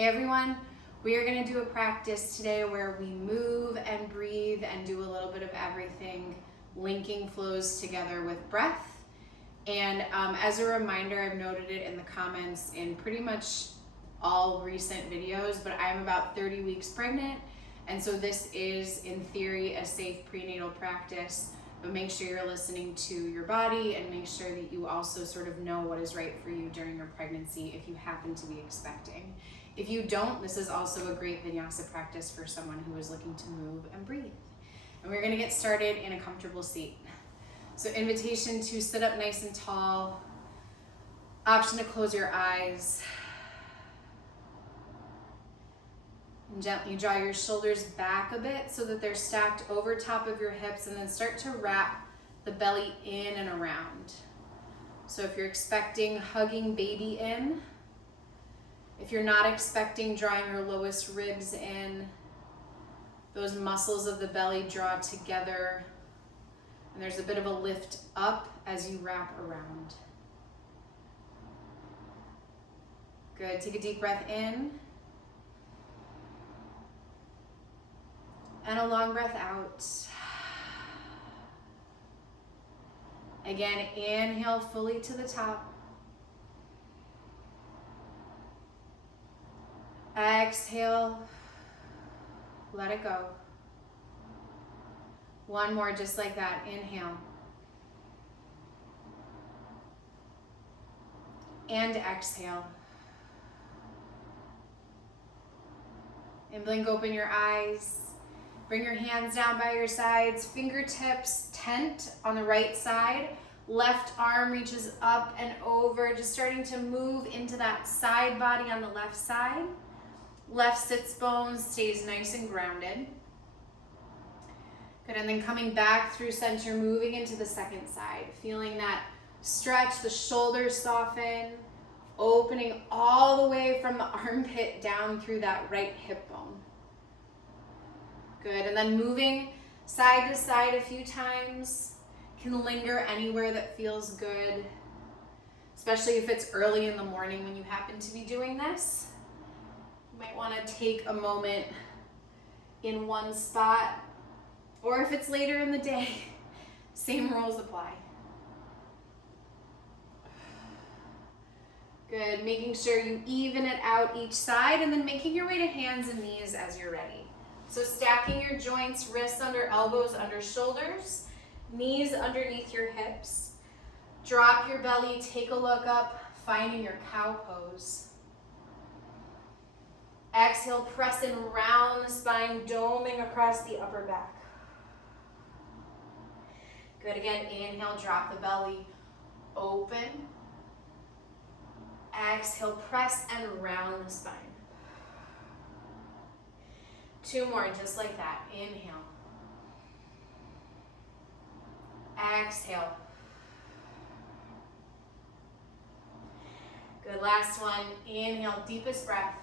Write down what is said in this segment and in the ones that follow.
Hey everyone, we are going to do a practice today where we move and breathe and do a little bit of everything, linking flows together with breath. And as a reminder, I've noted it in the comments in pretty much all recent videos, but I'm about 30 weeks pregnant, and so this is in theory a safe prenatal practice, but make sure you're listening to your body and make sure that you also sort of know what is right for you during your pregnancy if you happen to be expecting. If you don't, this is also a great Vinyasa practice for someone who is looking to move and breathe. And we're going to get started in a comfortable seat. So invitation to sit up nice and tall, option to close your eyes, and gently draw your shoulders back a bit so that they're stacked over top of your hips, and then start to wrap the belly in and around. So if you're expecting hugging baby in, if you're not expecting, drawing your lowest ribs in, those muscles of the belly draw together, and there's a bit of a lift up as you wrap around. Good, take a deep breath in, and a long breath out. Again, inhale fully to the top. Exhale, let it go. One more, just like that. Inhale. And exhale. And blink open your eyes. Bring your hands down by your sides. Fingertips tent on the right side. Left arm reaches up and over, just starting to move into that side body on the left side. Left sits bones stays nice and grounded. Good, and then coming back through center, moving into the second side. Feeling that stretch, the shoulders soften, opening all the way from the armpit down through that right hip bone. Good, and then moving side to side a few times. Can linger anywhere that feels good, especially if it's early in the morning when you happen to be doing this. You might want to take a moment in one spot, or if it's later in the day, same rules apply. Good, making sure you even it out each side, and then making your way to hands and knees as you're ready. So stacking your joints, wrists under elbows, under shoulders, knees underneath your hips. Drop your belly, take a look up, finding your cow pose. Exhale, press in, round the spine, doming across the upper back. Good, again, inhale, drop the belly, open. Exhale, press and round the spine. Two more, just like that. Inhale. Exhale. Good, last one. Inhale, deepest breath.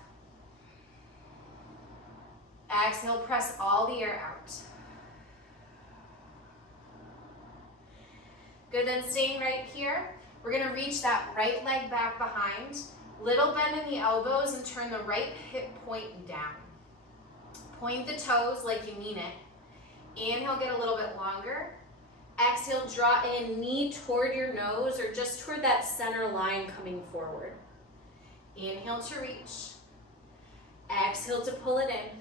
Exhale, press all the air out. Good, then staying right here, we're gonna reach that right leg back behind, little bend in the elbows, and turn the right hip point down. Point the toes like you mean it. Inhale, get a little bit longer. Exhale, draw in, knee toward your nose or just toward that center line coming forward. Inhale to reach. Exhale to pull it in.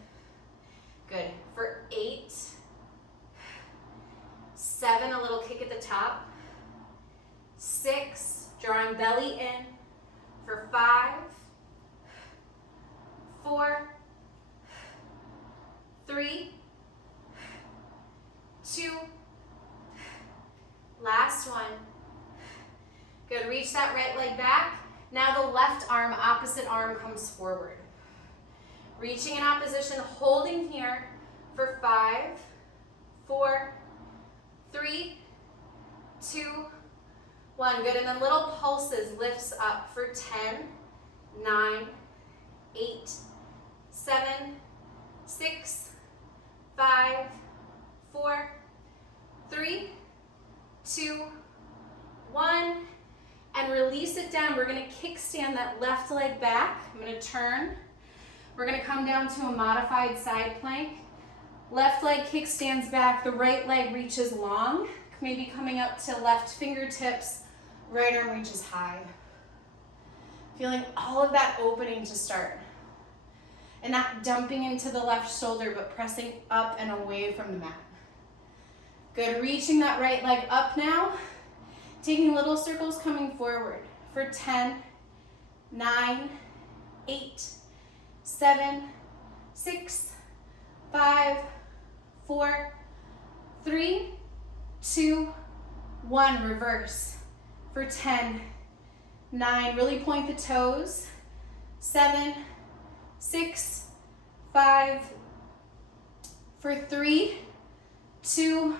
Good. For 8, 7, a little kick at the top. 6, drawing belly in. For 5, 4, 3, 2, last one. Good, reach that right leg back. Now the left arm, opposite arm comes forward. Reaching in opposition, holding here for 5, 4, 3, 2, 1. Good, and then little pulses, lifts up for 10, 9, 8, 7, 6, 5, 4, 3, 2, 1, and release it down. We're gonna kickstand that left leg back. I'm gonna turn, We're gonna come down to a modified side plank. Left leg kickstands back, the right leg reaches long, maybe coming up to left fingertips, right arm reaches high. Feeling all of that opening to start. And not dumping into the left shoulder, but pressing up and away from the mat. Good, reaching that right leg up now. Taking little circles coming forward for 10, 9, 8, 7, 6, 5, 4, 3, 2, 1. Reverse for 10, 9. Really point the toes. 7, 6, 5, for 3, 2,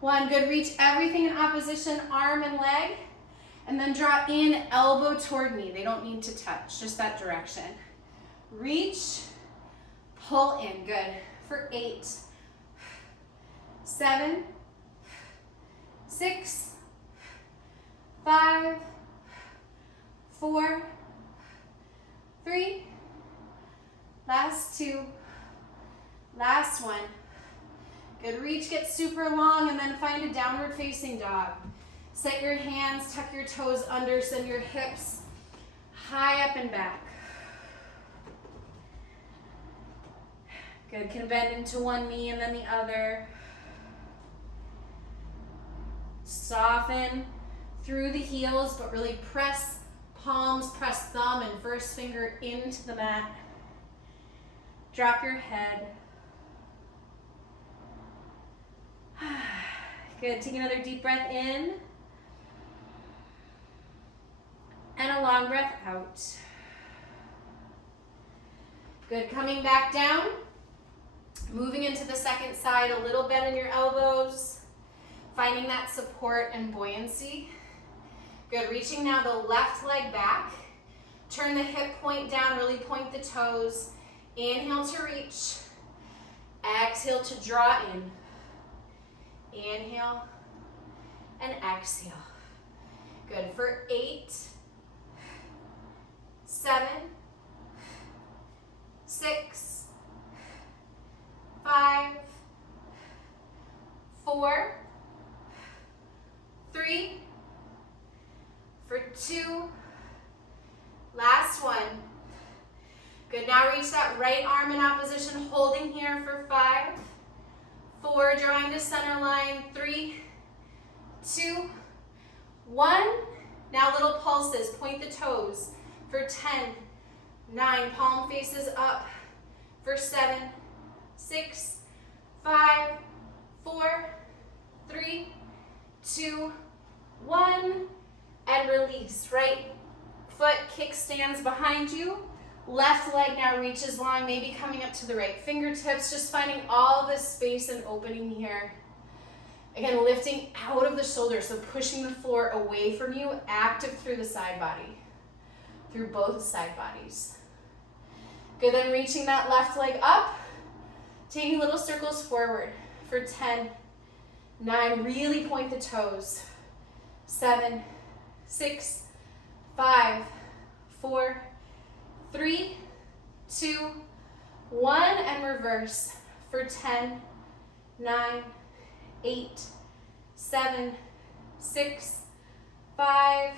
1. Good, reach everything in opposition, arm and leg, and then draw in, elbow toward knee. They don't need to touch, just that direction. Reach, pull in, good. For 8, 7, 6, 5, 4, 3, last 2, last 1. Good, reach, get super long, and then find a downward facing dog. Set your hands, tuck your toes under, send your hips high up and back. Good, can bend into one knee and then the other. Soften through the heels, but really press palms, press thumb and first finger into the mat. Drop your head. Good, take another deep breath in. And a long breath out. Good, coming back down. Moving into the second side, a little bend in your elbows. Finding that support and buoyancy. Good, reaching now the left leg back. Turn the hip point down, really point the toes. Inhale to reach. Exhale to draw in. Inhale and exhale. Good, for 8, 7, 6, 5, 4, 3, for 2, last 1. Good, now reach that right arm in opposition, holding here for 5, 4, drawing to center line, 3, 2, 1. Now little pulses, point the toes for 10, 9, palm faces up for 7, 6, 5, 4, 3, 2, 1, and release. Right foot kickstands behind you. Left leg now reaches long, maybe coming up to the right fingertips, just finding all this space and opening here. Again, lifting out of the shoulder, so pushing the floor away from you, active through the side body, through both side bodies. Good, then reaching that left leg up, taking little circles forward for 10, 9, really point the toes, 7, 6, 5, 4, 3, 2, 1, and reverse for 10, 9, 8, 7, 6, 5,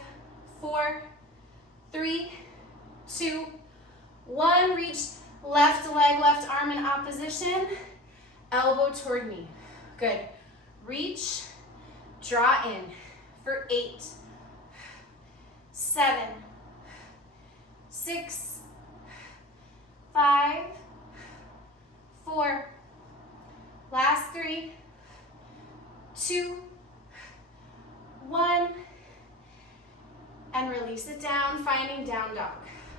4, 3, 2, 1. Reach left leg, left arm in opposition, elbow toward knee. Good. Reach, draw in for 8, 7, 6, 5, 4, last 3, 2, 1, and release it down, finding down dog.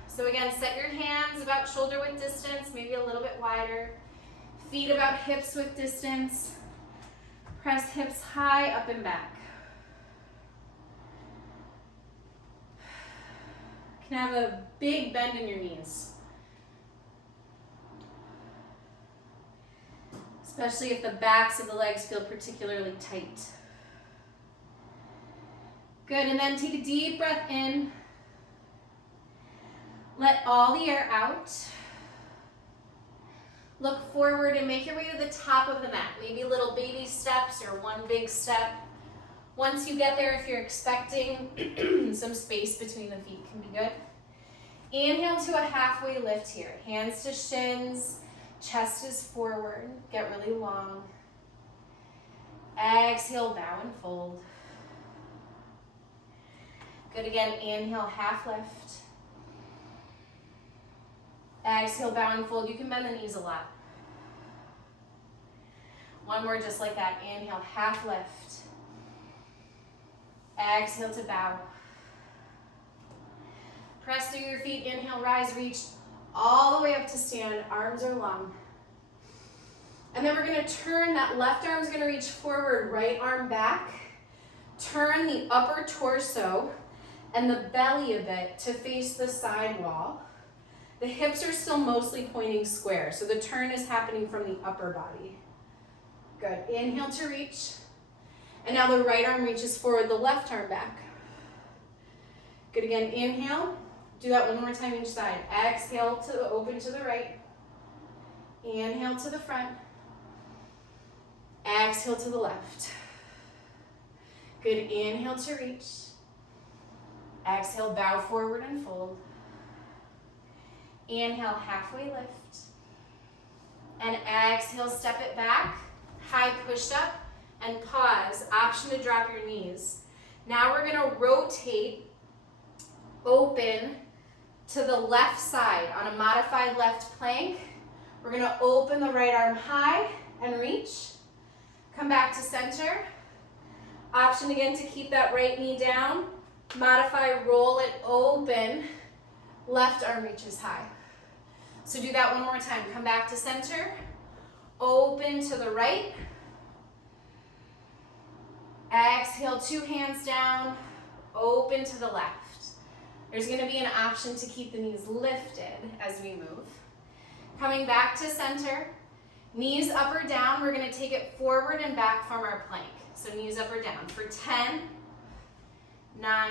So again, set your hands about shoulder width distance, maybe a little bit wider. Feet about hips width distance. Press hips high, up and back. You can have a big bend in your knees. Especially if the backs of the legs feel particularly tight. Good, and then take a deep breath in. Let all the air out. Look forward and make your way to the top of the mat. Maybe little baby steps or one big step. Once you get there, if you're expecting some space between the feet can be good. Inhale to a halfway lift here. Hands to shins, chest is forward. Get really long. Exhale, bow and fold. Good again, inhale, half lift. Exhale, bow and fold. You can bend the knees a lot. One more just like that. Inhale, half lift. Exhale to bow. Press through your feet. Inhale, rise, reach all the way up to stand. Arms are long. And then we're going to turn. That left arm is going to reach forward, right arm back. Turn the upper torso and the belly a bit to face the side wall. The hips are still mostly pointing square, so the turn is happening from the upper body. Good. Inhale to reach. And now the right arm reaches forward, the left arm back. Good again. Inhale. Do that one more time each side. Exhale to open to the right. Inhale to the front. Exhale to the left. Good. Inhale to reach. Exhale, bow forward and fold. Inhale, halfway lift. And exhale, step it back. High push up and pause. Option to drop your knees. Now we're going to rotate, open to the left side on a modified left plank. We're going to open the right arm high and reach. Come back to center. Option again to keep that right knee down. Modify, roll it open. Left arm reaches high. So do that one more time. Come back to center. Open to the right. Exhale, two hands down. Open to the left. There's going to be an option to keep the knees lifted as we move. Coming back to center. Knees up or down. We're going to take it forward and back from our plank. So knees up or down for 10, 9,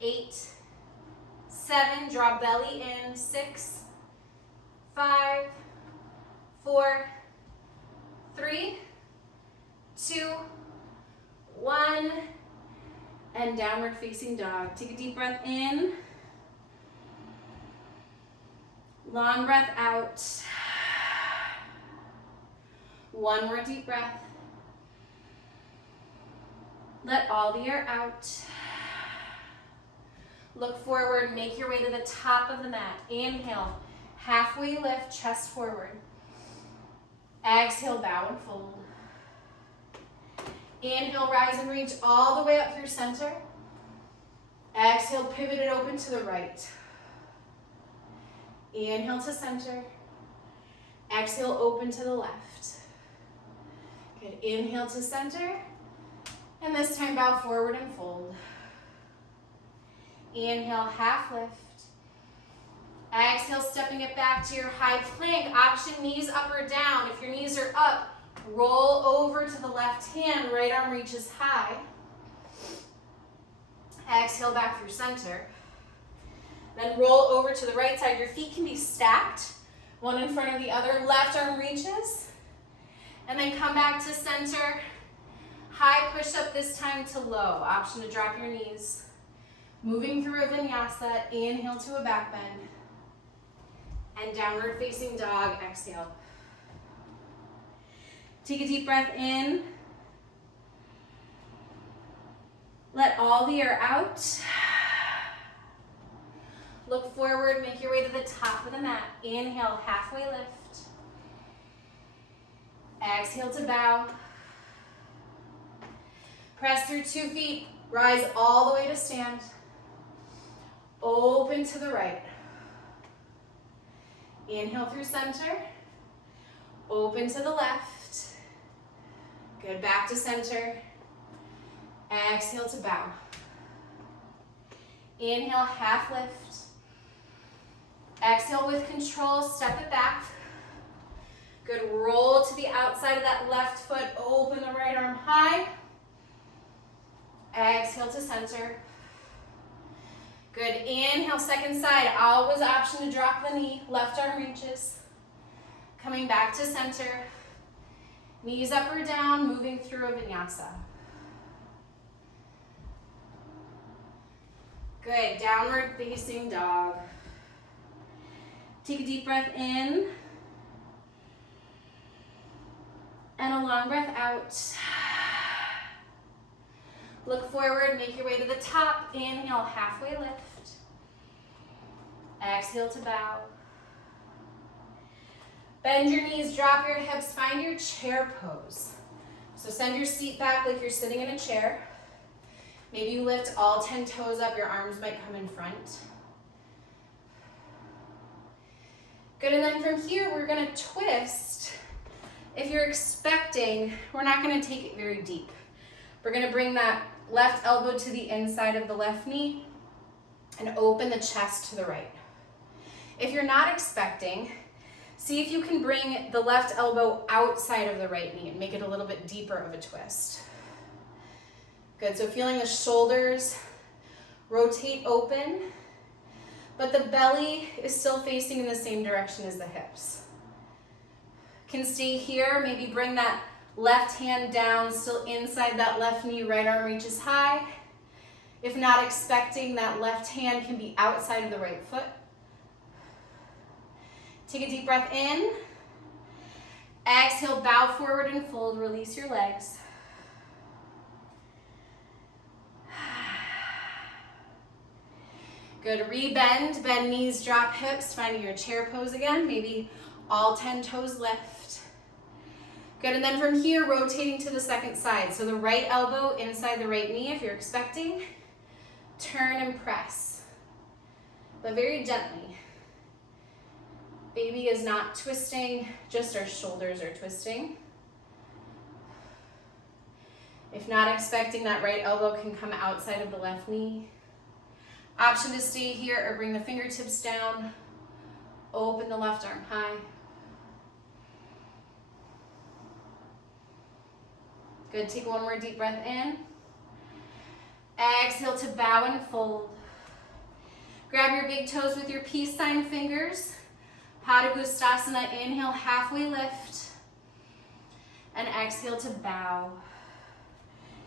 8, 7, draw belly in, 6, 5, 4, 3, 2, 1, and downward facing dog. Take a deep breath in, long breath out, one more deep breath. Let all the air out. Look forward, make your way to the top of the mat. Inhale, halfway lift, chest forward. Exhale, bow and fold. Inhale, rise and reach all the way up through center. Exhale, pivot it open to the right. Inhale to center. Exhale, open to the left. Good, inhale to center. And this time bow forward and fold. Inhale, half lift. Exhale, stepping it back to your high plank. Option knees up or down. If your knees are up, roll over to the left hand. Right arm reaches high. Exhale, back through center. Then roll over to the right side. Your feet can be stacked, one in front of the other. Left arm reaches. And then come back to center. High push up, this time to low. Option to drop your knees. Moving through a vinyasa, inhale to a back bend. And downward facing dog, exhale. Take a deep breath in. Let all the air out. Look forward, make your way to the top of the mat. Inhale, halfway lift. Exhale to bow. Press through 2 feet, rise all the way to stand. Open to the right. Inhale through center. Open to the left. Good, back to center. Exhale to bow. Inhale, half lift. Exhale with control, step it back. Good, roll to the outside of that left foot. Open the right arm high. Exhale to center. Good, inhale, second side. Always option to drop the knee. Left arm reaches. Coming back to center. Knees up or down, moving through a vinyasa. Good, downward facing dog. Take a deep breath in. And a long breath out. Look forward, make your way to the top. Inhale, halfway lift. Exhale to bow. Bend your knees, drop your hips, find your chair pose. So send your seat back like you're sitting in a chair. Maybe you lift all 10 toes up, your arms might come in front. Good, and then from here, we're gonna twist. If you're expecting, we're not gonna take it very deep. We're gonna bring that left elbow to the inside of the left knee and open the chest to the right. If you're not expecting, see if you can bring the left elbow outside of the right knee and make it a little bit deeper of a twist. Good, so feeling the shoulders rotate open, but the belly is still facing in the same direction as the hips. Can stay here, maybe bring that left hand down, still inside that left knee, right arm reaches high. If not expecting, that left hand can be outside of the right foot. Take a deep breath in. Exhale, bow forward and fold, release your legs. Good, rebend, bend knees, drop hips, finding your chair pose again, maybe all 10 toes lift. Good, and then from here, rotating to the second side. So the right elbow inside the right knee, if you're expecting, turn and press, but very gently. Baby is not twisting, just our shoulders are twisting. If not expecting, that right elbow can come outside of the left knee. Option to stay here or bring the fingertips down. Open the left arm high. Good, take one more deep breath in. Exhale to bow and fold. Grab your big toes with your peace sign fingers. Padangusthasana, inhale, halfway lift. And exhale to bow.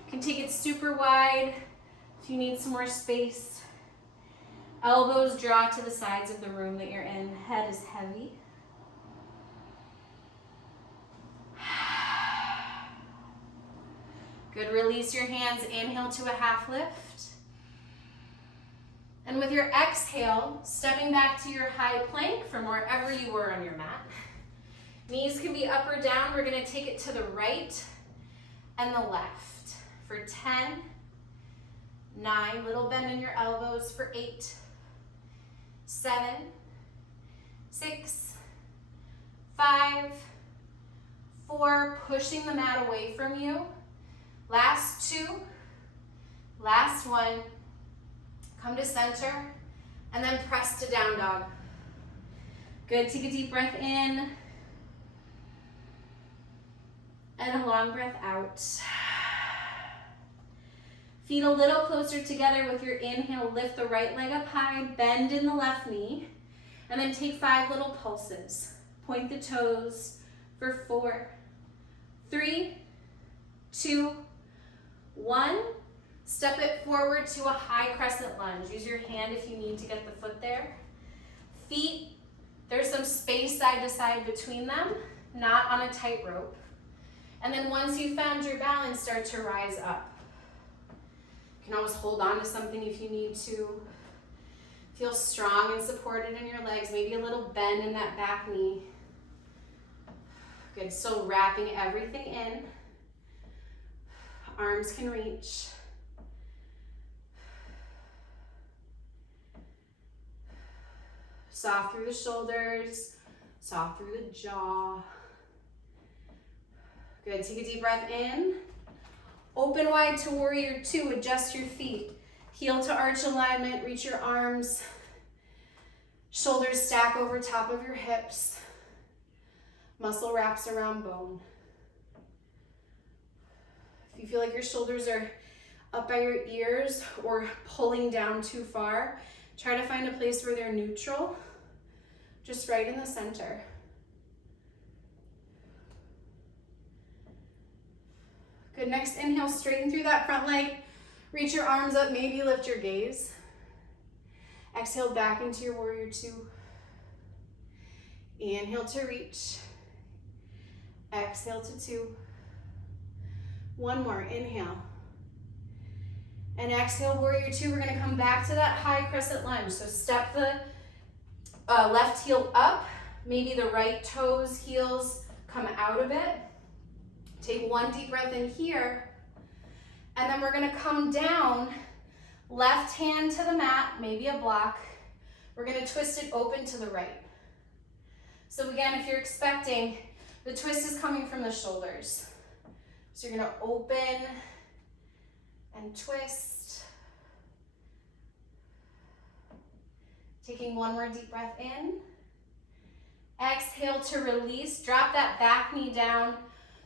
You can take it super wide if you need some more space. Elbows draw to the sides of the room that you're in. Head is heavy. Good, release your hands, inhale to a half lift. And with your exhale, stepping back to your high plank from wherever you were on your mat. Knees can be up or down. We're gonna take it to the right and the left for 10, 9, little bend in your elbows for 8, 7, 6, 5, 4, pushing the mat away from you. Last 2, last 1, come to center, and then press to down dog. Good, take a deep breath in, and a long breath out. Feet a little closer together with your inhale, lift the right leg up high, bend in the left knee, and then take 5 little pulses. Point the toes for 4, 3, 2, 1. Step it forward to a high crescent lunge. Use your hand if you need to get the foot there. Feet, there's some space side to side between them, not on a tightrope. And then once you've found your balance, start to rise up. You can always hold on to something if you need to. Feel strong and supported in your legs, maybe a little bend in that back knee. Good, still wrapping everything in. Arms can reach. Soft through the shoulders, soft through the jaw. Good, take a deep breath in. Open wide to warrior 2, adjust your feet. Heel to arch alignment, reach your arms. Shoulders stack over top of your hips. Muscle wraps around bone. If you feel like your shoulders are up by your ears or pulling down too far, try to find a place where they're neutral, just right in the center. Good, next inhale, straighten through that front leg. Reach your arms up, maybe lift your gaze. Exhale back into your warrior two. Inhale to reach. Exhale to two. One more, inhale. And exhale, warrior two. We're gonna come back to that high crescent lunge. So step the left heel up, maybe the right toes, heels come out a bit. Take one deep breath in here. And then we're gonna come down, left hand to the mat, maybe a block. We're gonna twist it open to the right. So again, if you're expecting, the twist is coming from the shoulders. So you're gonna open and twist. Taking one more deep breath in. Exhale to release, drop that back knee down.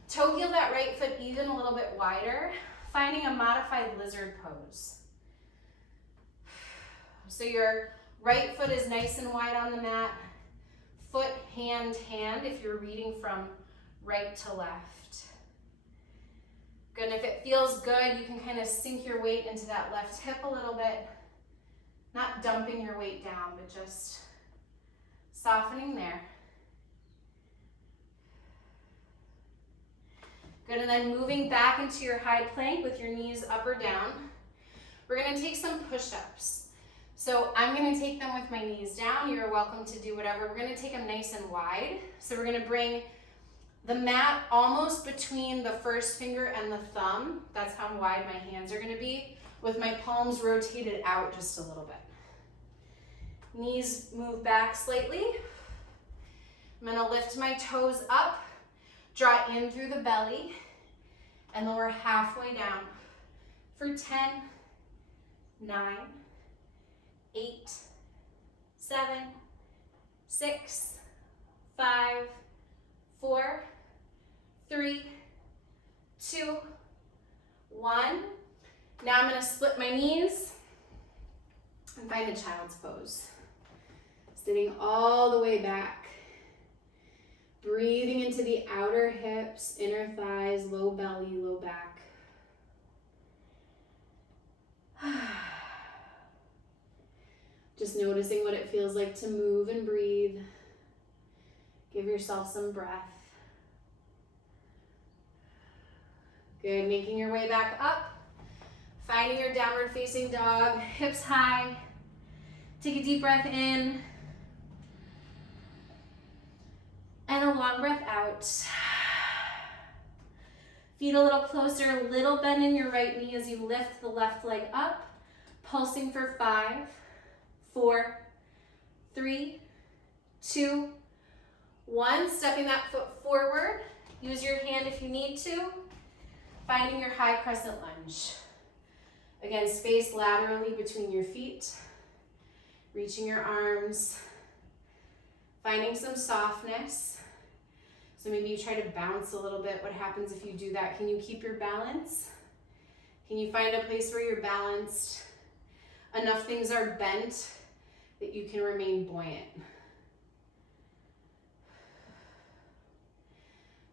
Toe heel that right foot even a little bit wider, finding a modified lizard pose. So your right foot is nice and wide on the mat. Foot, hand, hand, if you're reading from right to left. Good, and if it feels good, you can kind of sink your weight into that left hip a little bit. Not dumping your weight down, but just softening there. Good, and then moving back into your high plank with your knees up or down. We're gonna take some push-ups. So I'm gonna take them with my knees down. You're welcome to do whatever. We're gonna take them nice and wide. So we're gonna bring the mat almost between the first finger and the thumb. That's how wide my hands are gonna be, with my palms rotated out just a little bit. Knees move back slightly. I'm gonna lift my toes up, draw in through the belly, and lower halfway down for 10, 9, 8, 7, 6, 5, 4, 3, 2, 1. Now I'm going to split my knees and find a child's pose. Sitting all the way back. Breathing into the outer hips, inner thighs, low belly, low back. Just noticing what it feels like to move and breathe. Give yourself some breath. Good, making your way back up. Finding your downward facing dog, hips high. Take a deep breath in. And a long breath out. Feet a little closer, a little bend in your right knee as you lift the left leg up. Pulsing for 5, 4, 3, 2, 1. Stepping that foot forward. Use your hand if you need to. Finding your high crescent lunge. Again, space laterally between your feet. Reaching your arms. Finding some softness. So maybe you try to bounce a little bit. What happens if you do that? Can you keep your balance? Can you find a place where you're balanced? Enough things are bent that you can remain buoyant.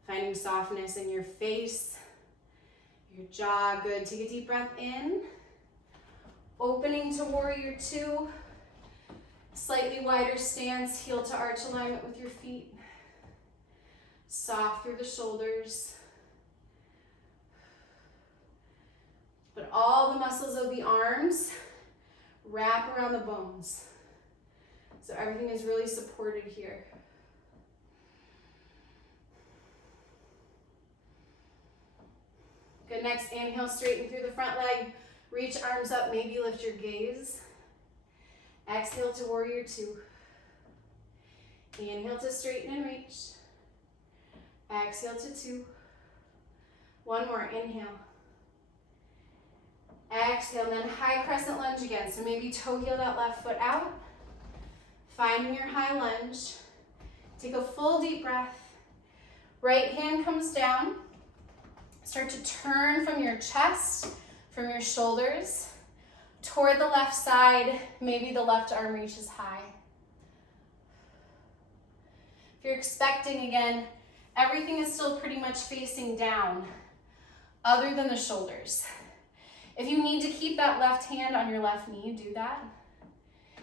Finding softness in your face, your jaw. Good. Take a deep breath in. Opening to warrior two. Slightly wider stance, heel to arch alignment with your feet. Soft through the shoulders. But all the muscles of the arms wrap around the bones. So everything is really supported here. Good, next inhale, straighten through the front leg. Reach arms up, maybe lift your gaze. Exhale to warrior two. Inhale to straighten and reach. Exhale to 2. One more, inhale. Exhale, then high crescent lunge again. So maybe toe heel that left foot out. Finding your high lunge. Take a full deep breath. Right hand comes down. Start to turn from your chest, from your shoulders, toward the left side. Maybe the left arm reaches high. If you're expecting, again, everything is still pretty much facing down. other than the shoulders. If you need to keep that left hand on your left knee, do that.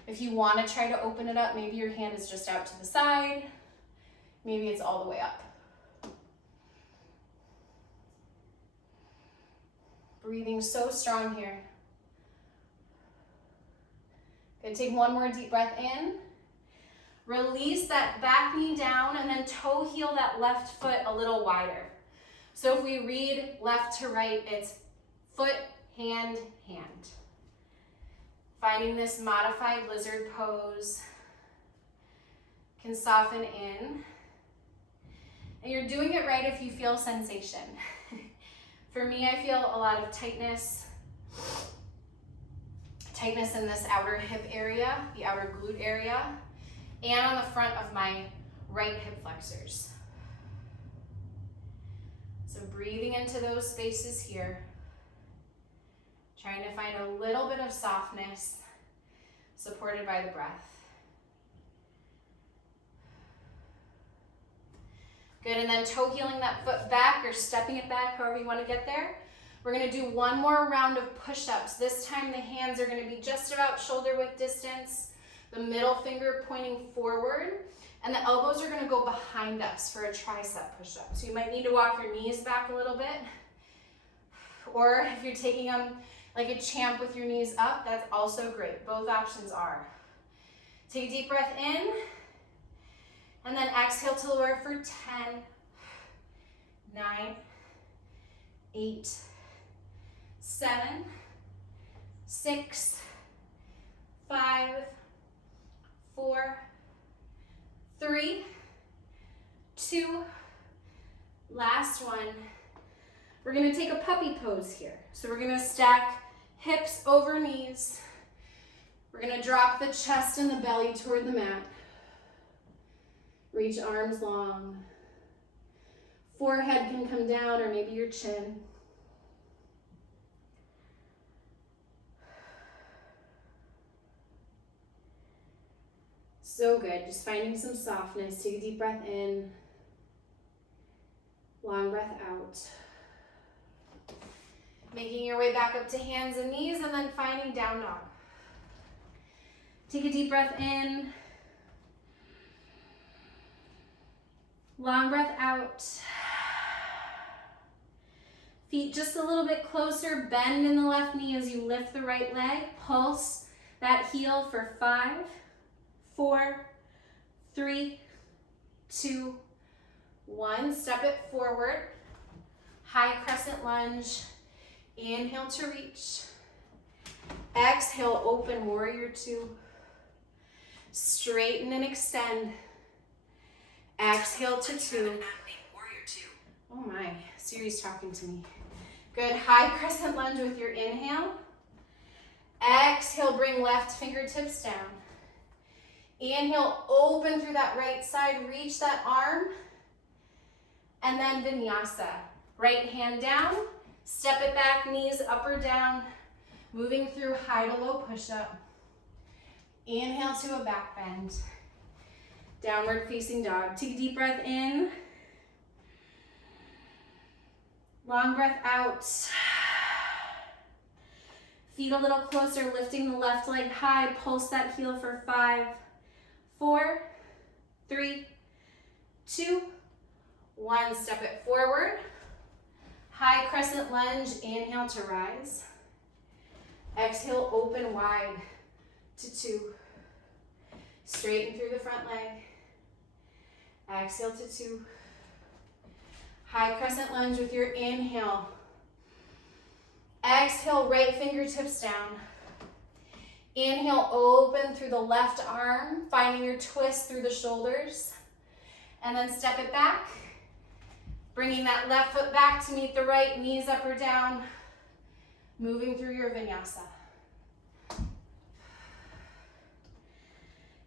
If you want to try to open it up, maybe your hand is just out to the side. Maybe it's all the way up. Breathing so strong here. Good, take one more deep breath in. Release that back knee down and then toe heel that left foot a little wider. So if we read left to right, it's foot, hand, hand. Finding this modified lizard pose can soften in. And you're doing it right if you feel sensation. For me, I feel a lot of tightness in this outer hip area, the outer glute area, and on the front of my right hip flexors. So breathing into those spaces here, trying to find a little bit of softness supported by the breath. Good, and then toe heeling that foot back or stepping it back, however you want to get there. We're going to do one more round of push-ups. This time the hands are going to be just about shoulder width distance, the middle finger pointing forward, and the elbows are going to go behind us for a tricep push-up. So you might need to walk your knees back a little bit, or if you're taking them like a champ with your knees up, that's also great. Both options are. Take a deep breath in, and then exhale to lower for 10, 9, 8, 7, 6, 5, 4, 3, 2, last one. We're gonna take a puppy pose here. So we're gonna stack hips over knees. We're gonna drop the chest and the belly toward the mat. Reach arms long. Forehead can come down, or maybe your chin. So good, just finding some softness. Take a deep breath in. Long breath out. Making your way back up to hands and knees, and then finding down dog. Take a deep breath in. Long breath out. Feet just a little bit closer. Bend in the left knee as you lift the right leg. Pulse that heel for 5, 4, 3, 2, 1. Step it forward. High crescent lunge. Inhale to reach. Exhale, open warrior 2. Straighten and extend. Exhale to 2. Oh my, Siri's talking to me. Good, high crescent lunge with your inhale. Exhale, bring left fingertips down. Inhale, open through that right side, reach that arm. And then Vinyasa. Right hand down, step it back, knees up or down, moving through high to low push-up. Inhale to a back bend. Downward facing dog. Take a deep breath in. Long breath out. Feet a little closer, lifting the left leg high. Pulse that heel for 5, 4, 3, 2, 1. Step it forward. High crescent lunge. Inhale to rise. Exhale, open wide to 2. Straighten through the front leg. Exhale to 2. High crescent lunge with your inhale. Exhale, right fingertips down. Inhale, open through the left arm, finding your twist through the shoulders. And then step it back. Bringing that left foot back to meet the right, knees up or down. Moving through your Vinyasa.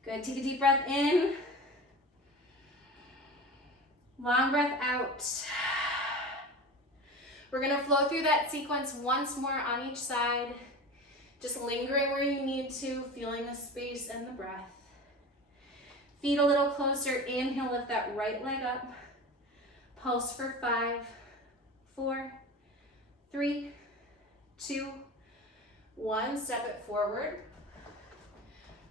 Good, take a deep breath in. Long breath out. We're gonna flow through that sequence once more on each side. Just lingering where you need to, feeling the space and the breath. Feet a little closer, inhale, lift that right leg up. Pulse for 5, 4, 3, 2, 1. Step it forward.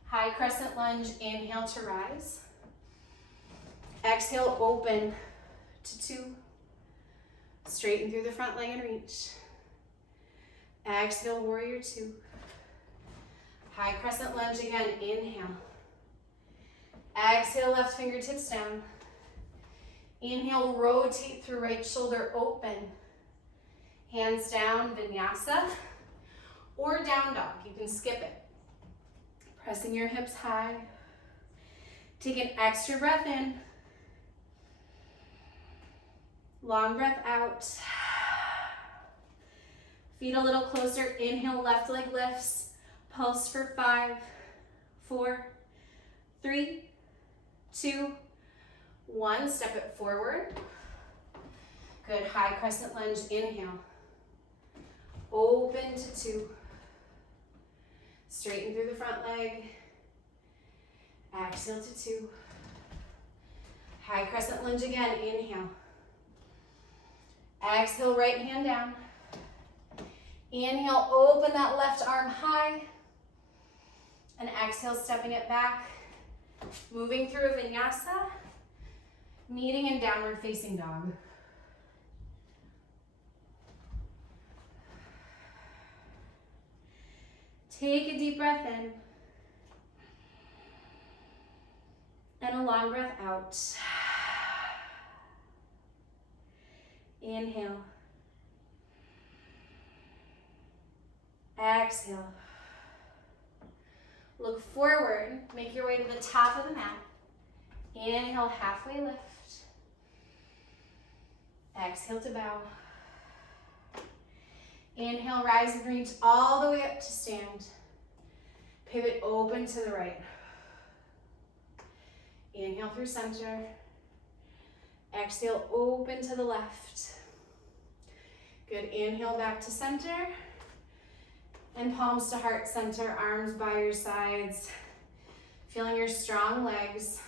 High crescent lunge, inhale to rise. Exhale, open to 2. Straighten through the front leg and reach. Exhale, warrior 2. High crescent lunge again, inhale. Exhale, left fingertips down. Inhale, rotate through right shoulder, open. Hands down, vinyasa, or down dog. You can skip it. Pressing your hips high. Take an extra breath in. Long breath out. Feet a little closer. Inhale, left leg lifts. Pulse for 5, 4, 3, 2, 1. Step it forward. Good. High crescent lunge. Inhale. Open to 2. Straighten through the front leg. Exhale to 2. High crescent lunge again. Inhale. Exhale, right hand down. Inhale, open that left arm high. And exhale, stepping it back. Moving through a vinyasa. Meeting in downward facing dog. Take a deep breath in. And a long breath out. Inhale. Exhale. Look forward. Make your way to the top of the mat. Inhale, halfway lift. Exhale to bow. Inhale, rise and reach all the way up to stand. Pivot open to the right. Inhale through center. Exhale, open to the left. Good. Inhale back to center. And palms to heart center, arms by your sides. Feeling your strong legs.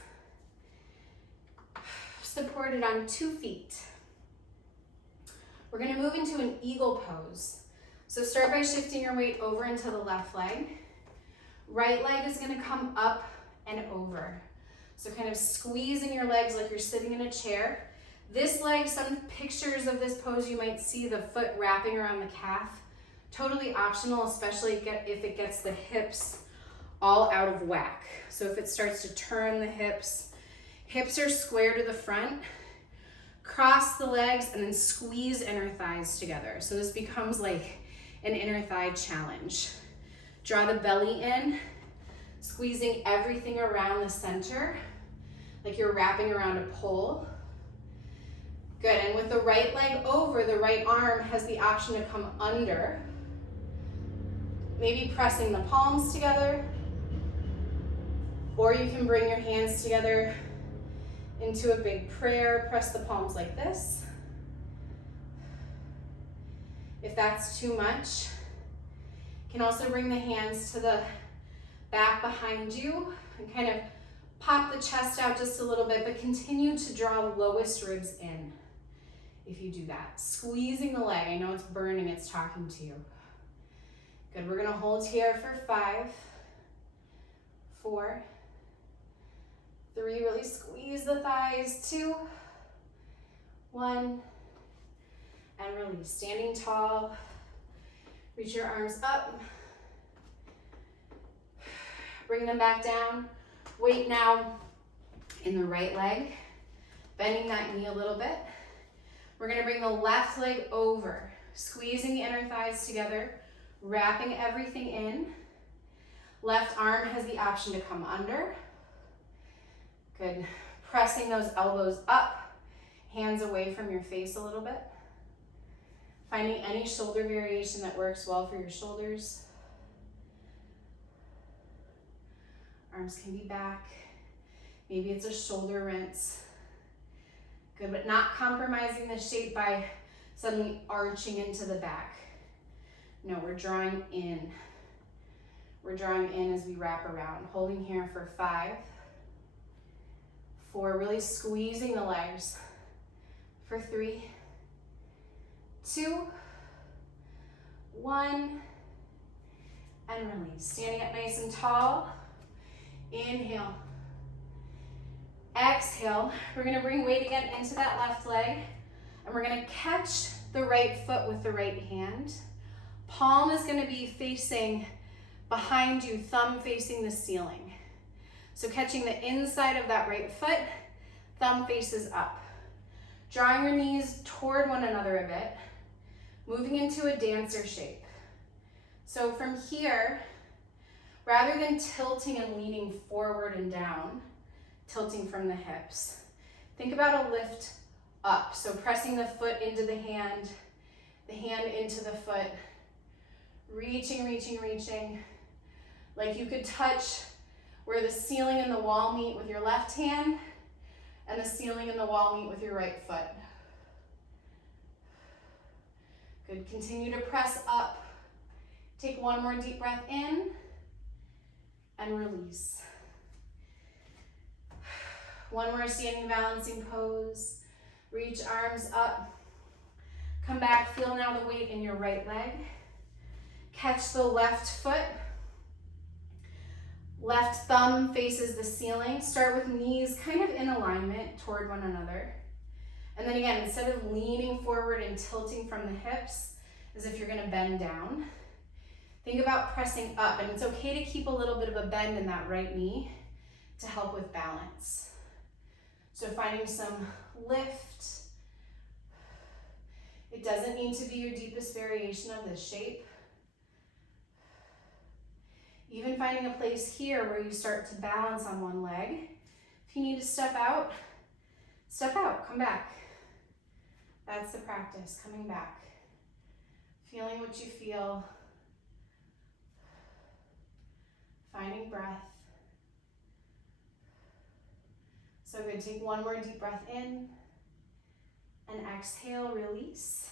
Supported on 2 feet. We're gonna move into an eagle pose. So start by shifting your weight over into the left leg. Right leg is gonna come up and over. So kind of squeezing your legs like you're sitting in a chair. This leg, some pictures of this pose, you might see the foot wrapping around the calf. Totally optional, especially if it gets the hips all out of whack. So if it starts to turn the hips are square to the front, cross the legs and then squeeze inner thighs together. So this becomes like an inner thigh challenge. Draw the belly in, squeezing everything around the center, like you're wrapping around a pole. Good, and with the right leg over, the right arm has the option to come under. Maybe pressing the palms together, or you can bring your hands together into a big prayer. Press the palms like this. If that's too much, you can also bring the hands to the back behind you and kind of pop the chest out just a little bit, but continue to draw the lowest ribs in if you do that. Squeezing the leg. I know it's burning, it's talking to you. Good, we're gonna hold here for 5, 4, 3, really squeeze the thighs, 2, 1, and release. Standing tall, reach your arms up, bring them back down. Weight now in the right leg, bending that knee a little bit. We're gonna bring the left leg over, squeezing the inner thighs together, wrapping everything in. Left arm has the option to come under. Good. Pressing those elbows up, hands away from your face a little bit. Finding any shoulder variation that works well for your shoulders. Arms can be back. Maybe it's a shoulder rinse. Good, but not compromising the shape by suddenly arching into the back. No, we're drawing in. We're drawing in as we wrap around. Holding here for 5, 4, really squeezing the legs. For 3, 2, 1, and release. Standing up nice and tall. Inhale. Exhale. We're gonna bring weight again into that left leg, and we're gonna catch the right foot with the right hand. Palm is gonna be facing behind you, thumb facing the ceiling. So catching the inside of that right foot, thumb faces up. Drawing your knees toward one another a bit, moving into a dancer shape. So from here, rather than tilting and leaning forward and down, tilting from the hips, think about a lift up. So pressing the foot into the hand into the foot, reaching, reaching, reaching. Like you could touch where the ceiling and the wall meet with your left hand and the ceiling and the wall meet with your right foot. Good, continue to press up. Take one more deep breath in and release. One more standing balancing pose. Reach arms up. Come back, feel now the weight in your right leg. Catch the left foot. Left thumb faces the ceiling. Start with knees kind of in alignment toward one another. And then again, instead of leaning forward and tilting from the hips, as if you're gonna bend down, think about pressing up. And it's okay to keep a little bit of a bend in that right knee to help with balance. So finding some lift. It doesn't need to be your deepest variation of this shape. Even finding a place here where you start to balance on one leg. If you need to step out, come back. That's the practice, coming back. Feeling what you feel. Finding breath. So good, take one more deep breath in and exhale, release.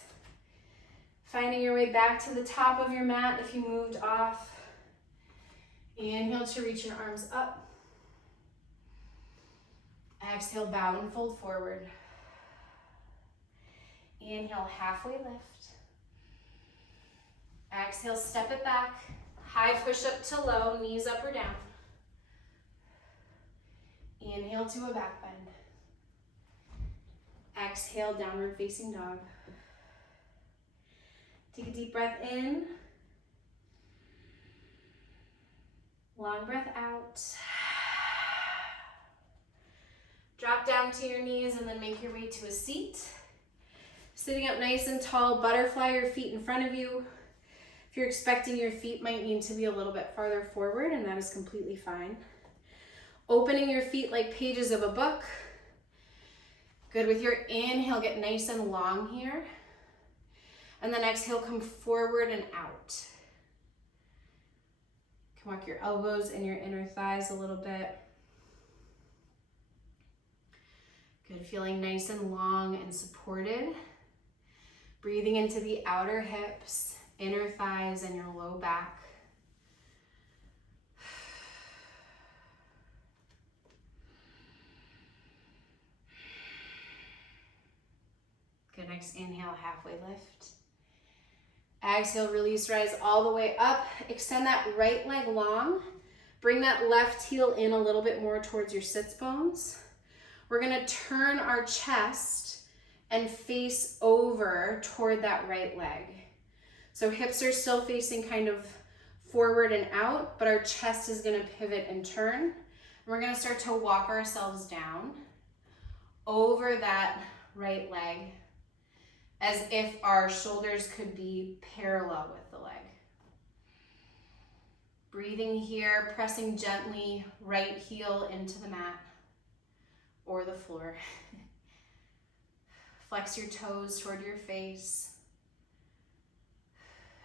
Finding your way back to the top of your mat if you moved off. Inhale to reach your arms up. Exhale, bow and fold forward. Inhale, halfway lift. Exhale, step it back. High push up to low, knees up or down. Inhale to a back bend. Exhale, downward facing dog. Take a deep breath in. Long breath out. Drop down to your knees and then make your way to a seat. Sitting up nice and tall, butterfly your feet in front of you. If you're expecting your feet might need to be a little bit farther forward, and that is completely fine. Opening your feet like pages of a book. Good, with your inhale, get nice and long here. And then exhale, come forward and out. You can walk your elbows and your inner thighs a little bit. Good, feeling nice and long and supported. Breathing into the outer hips, inner thighs, and your low back. Good, next inhale, halfway lift. Exhale, release, rise all the way up. Extend that right leg long. Bring that left heel in a little bit more towards your sits bones. We're gonna turn our chest and face over toward that right leg. So hips are still facing kind of forward and out, but our chest is gonna pivot and turn. And we're gonna start to walk ourselves down over that right leg as if our shoulders could be parallel with the leg. Breathing here, pressing gently right heel into the mat or the floor. Flex your toes toward your face.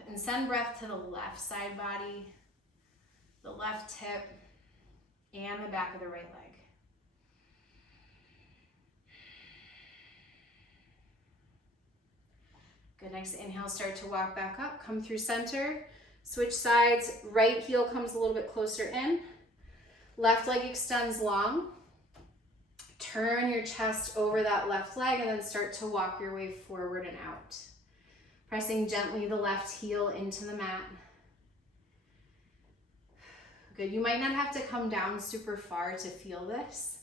And send breath to the left side body, the left hip, and the back of the right leg. Good, next inhale, start to walk back up, come through center, switch sides, right heel comes a little bit closer in, left leg extends long, turn your chest over that left leg and then start to walk your way forward and out. Pressing gently the left heel into the mat. Good. You might not have to come down super far to feel this,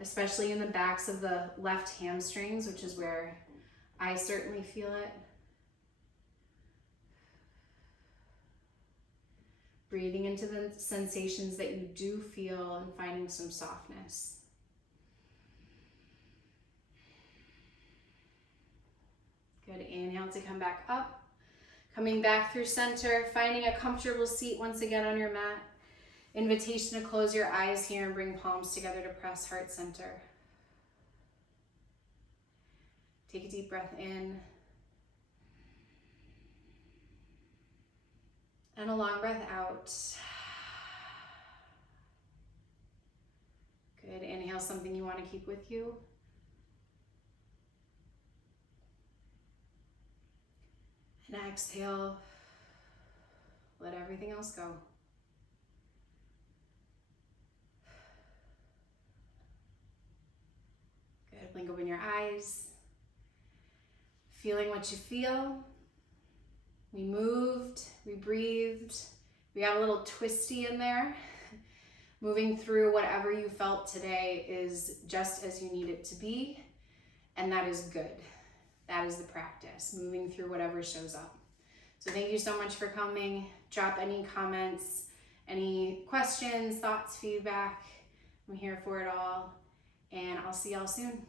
especially in the backs of the left hamstrings, which is where I certainly feel it. Breathing into the sensations that you do feel and finding some softness. Good. Inhale to come back up. Coming back through center, finding a comfortable seat once again on your mat. Invitation to close your eyes here and bring palms together to press heart center. Take a deep breath in. And a long breath out. Good. Inhale something you want to keep with you. And exhale. Let everything else go. Good. Blink open your eyes. Feeling what you feel. We moved, we breathed, we got a little twisty in there. Moving through whatever you felt today is just as you need it to be, and that is good. That is the practice, moving through whatever shows up. So thank you so much for coming. Drop any comments, any questions, thoughts, feedback. I'm here for it all, and I'll see y'all soon.